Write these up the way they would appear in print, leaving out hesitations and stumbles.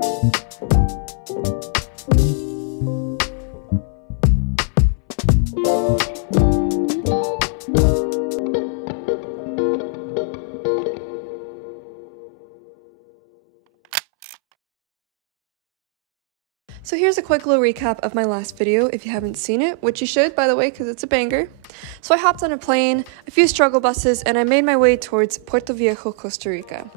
So here's a quick little recap of my last video if you haven't seen it, which you should, by the way, because it's a banger. So I hopped on a plane, a few struggle buses, and I made my way towards Puerto Viejo, Costa Rica.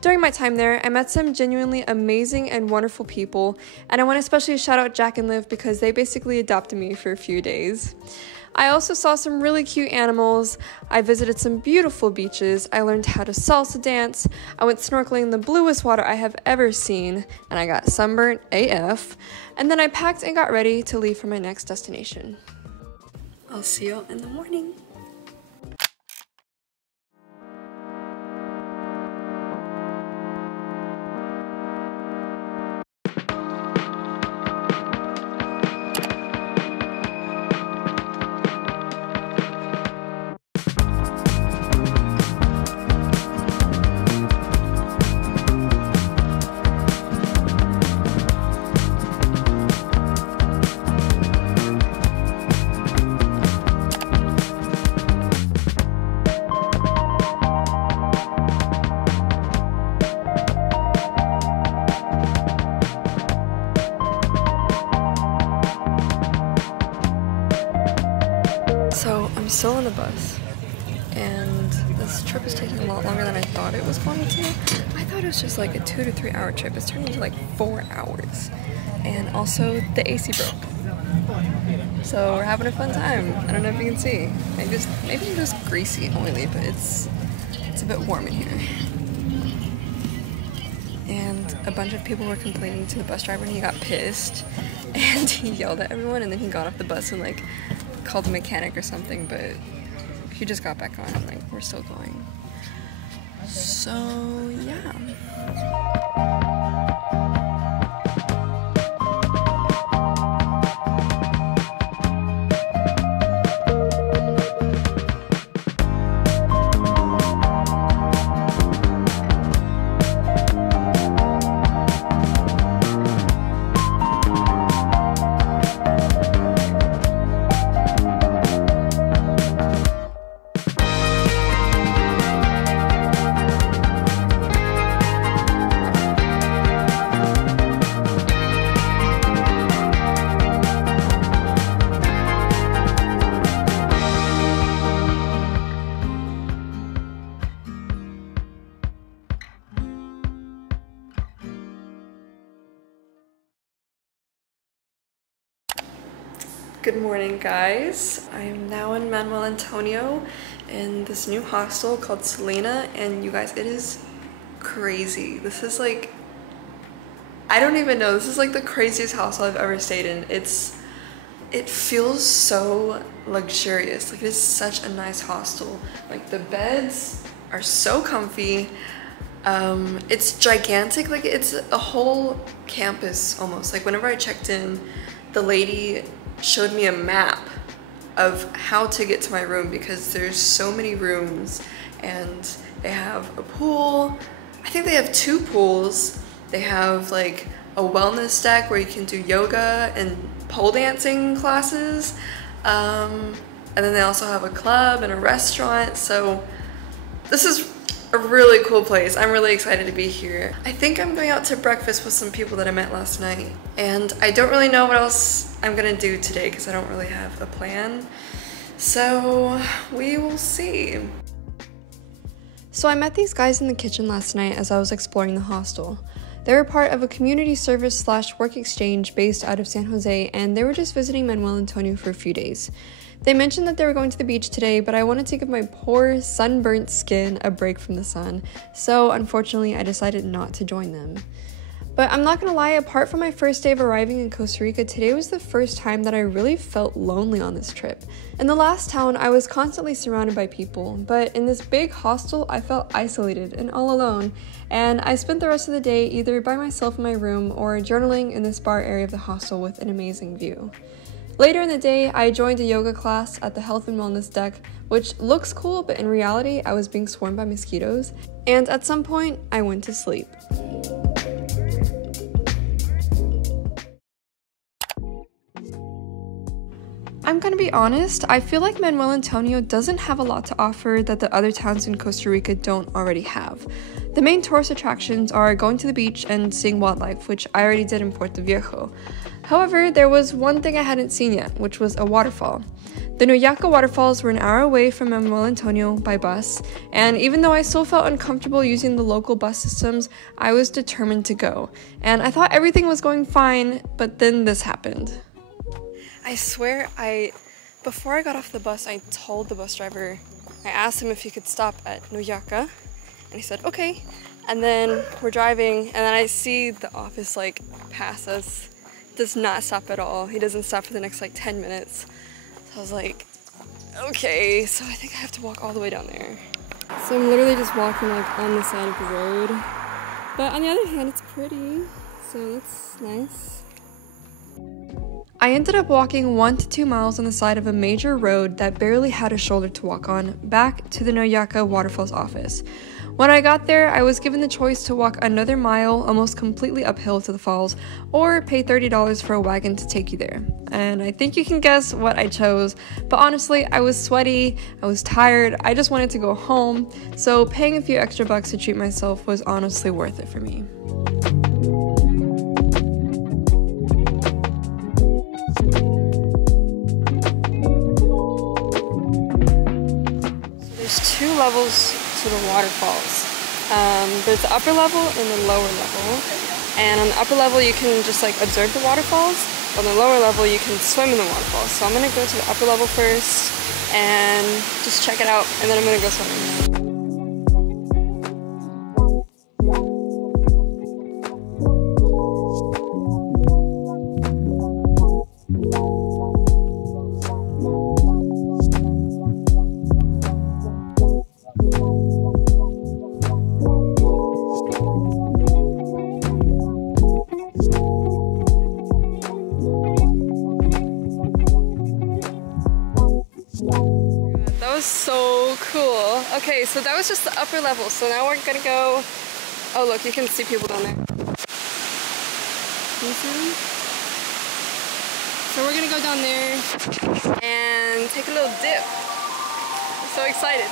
During my time there, I met some genuinely amazing and wonderful people, and I want to especially shout out Jack and Liv because they basically adopted me for a few days. I also saw some really cute animals, I visited some beautiful beaches, I learned how to salsa dance, I went snorkeling in the bluest water I have ever seen, and I got sunburnt AF, and then I packed and got ready to leave for my next destination. I'll see you in the morning. So I'm still on the bus, and this trip is taking a lot longer than I thought it was going to. I thought it was just like a 2 to 3 hour trip. It's turning into like 4 hours, and also the AC broke. So we're having a fun time. I don't know if you can see. Maybe I'm just greasy and oily, but it's a bit warm in here. And a bunch of people were complaining to the bus driver, and he got pissed, and he yelled at everyone, and then he got off the bus and like called a mechanic or something, but he just got back on and like we're still going. So yeah. Good morning, guys. I am now in Manuel Antonio in this new hostel called Selena, and you guys, it is crazy. This is like, I don't even know, this is like the craziest hostel I've ever stayed in. It feels so luxurious. Like, it is such a nice hostel. Like, the beds are so comfy. It's gigantic. Like, it's a whole campus almost. Like, whenever I checked in, the lady showed me a map of how to get to my room because there's so many rooms, and they have a pool. I think they have 2 pools. They have like a wellness deck where you can do yoga and pole dancing classes. And then they also have a club and a restaurant. So this is a really cool place. I'm really excited to be here. I think I'm going out to breakfast with some people that I met last night, and I don't really know what else I'm gonna do today because I don't really have a plan. So we will see. So I met these guys in the kitchen last night as I was exploring the hostel. They were part of a community service / work exchange based out of San Jose, and they were just visiting Manuel Antonio for a few days. They mentioned that they were going to the beach today, but I wanted to give my poor sunburnt skin a break from the sun, so unfortunately I decided not to join them. But I'm not gonna lie, apart from my first day of arriving in Costa Rica, today was the first time that I really felt lonely on this trip. In the last town, I was constantly surrounded by people, but in this big hostel, I felt isolated and all alone, and I spent the rest of the day either by myself in my room or journaling in this bar area of the hostel with an amazing view. Later in the day, I joined a yoga class at the health and wellness deck, which looks cool, but in reality, I was being swarmed by mosquitoes, and at some point, I went to sleep. I'm gonna be honest, I feel like Manuel Antonio doesn't have a lot to offer that the other towns in Costa Rica don't already have. The main tourist attractions are going to the beach and seeing wildlife, which I already did in Puerto Viejo. However, there was one thing I hadn't seen yet, which was a waterfall. The Noyaca waterfalls were an hour away from Manuel Antonio by bus, and even though I still felt uncomfortable using the local bus systems, I was determined to go. And I thought everything was going fine, but then this happened. I swear, before I got off the bus, I told the bus driver, I asked him if he could stop at Noyaca, and he said, okay. And then we're driving, and then I see the office like pass us. Does not stop at all. He doesn't stop for the next like 10 minutes. So I was like, okay, so I think I have to walk all the way down there. So I'm literally just walking like on the side of the road. But on the other hand, it's pretty, so that's nice. I ended up walking 1 to 2 miles on the side of a major road that barely had a shoulder to walk on, back to the Noyaca Waterfalls office. When I got there, I was given the choice to walk another mile almost completely uphill to the falls, or pay $30 for a wagon to take you there. And I think you can guess what I chose, but honestly, I was sweaty, I was tired, I just wanted to go home, so paying a few extra bucks to treat myself was honestly worth it for me. There's 2 levels to the waterfalls. There's the upper level and the lower level. And on the upper level you can just like observe the waterfalls. On the lower level you can swim in the waterfalls. So I'm gonna go to the upper level first and just check it out, and then I'm gonna go swimming. That was so cool. Okay, so that was just the upper level. So now we're gonna go. Oh, look, you can see people down there. Can you see them? So we're gonna go down there and take a little dip. I'm so excited.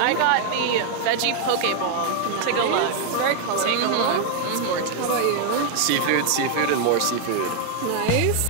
I got the veggie poke bowl. Nice. Take a look. It's very colorful. Take a look. It's gorgeous. How about you? Seafood, seafood, and more seafood. Nice.